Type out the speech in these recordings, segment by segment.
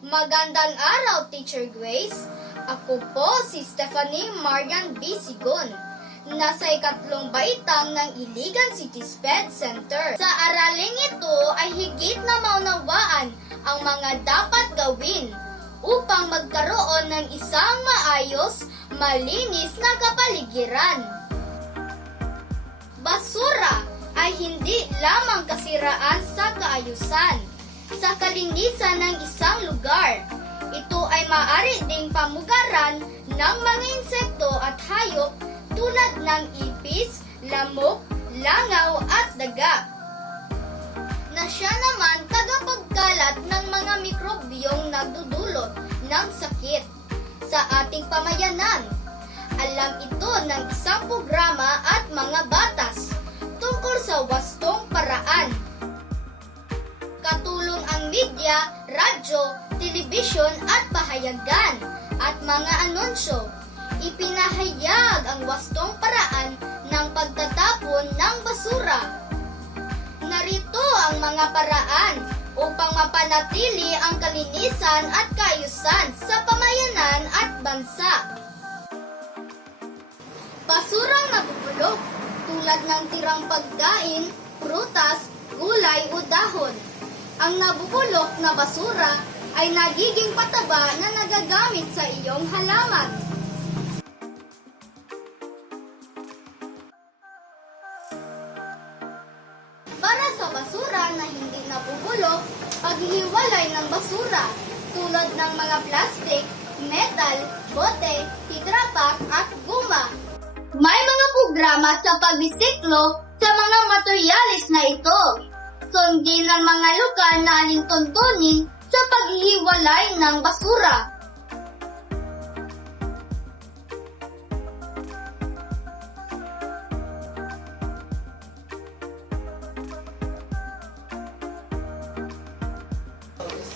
Magandang araw, Teacher Grace. Ako po si Stephanie Marian B. Sigon. Nasa ikatlong baitang ng Iligan City Sped Center. Sa araling ito ay higit na maunawaan ang mga dapat gawin upang magkaroon ng isang maayos, malinis na kapaligiran. Basura lamang kasiraan sa kaayusan, sa kalinisan ng isang lugar. Ito ay maaari ding pamugaran ng mga insekto at hayop tulad ng ipis, lamok, langaw at daga. Na siya naman tagapagkalat ng mga mikrobyong nagdudulot ng sakit sa ating pamayanan. Alam ito ng isang programa at mga batas tungkol sa wastong paraan. Media, radyo, telebisyon at pahayagan at mga anunsyo. Ipinahayag ang wastong paraan ng pagtatapon ng basura. Narito ang mga paraan upang mapanatili ang kalinisan at kaayusan sa pamayanan at bansa. Basurang nabubulok tulad ng tirang pagkain, prutas, gulay o dahon. Ang nabubulok na basura ay nagiging pataba na nagagamit sa iyong halaman. Para sa basura na hindi nabubulok, paghihiwalay ng basura tulad ng mga plastic, metal, bote, titrapak at guma. May mga programa sa pagbisiklo sa mga materialis na ito. Sundin ang mga lokal na alintuntunin sa paghihiwalay ng basura.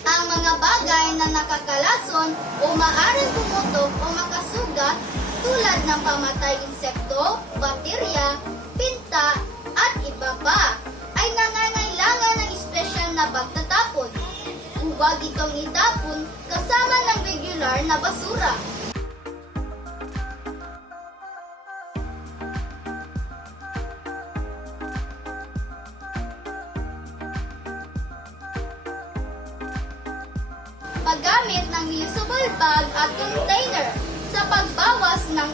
ang mga bagay na nakakalason o maaring pumutok o makasugat tulad ng pamatay insekto, bakterya, pinta, at iba pa na pagtatapon. Huwag itong itapon kasama ng regular na basura. paggamit ng reusable bag at container sa pagbawas ng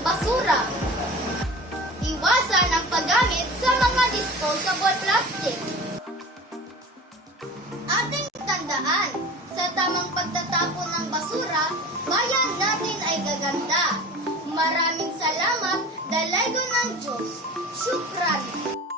Tandaan, sa tamang pagtatapon ng basura, bayan natin ay gaganda. Maraming salamat, dalaygo ng Diyos. Shukran!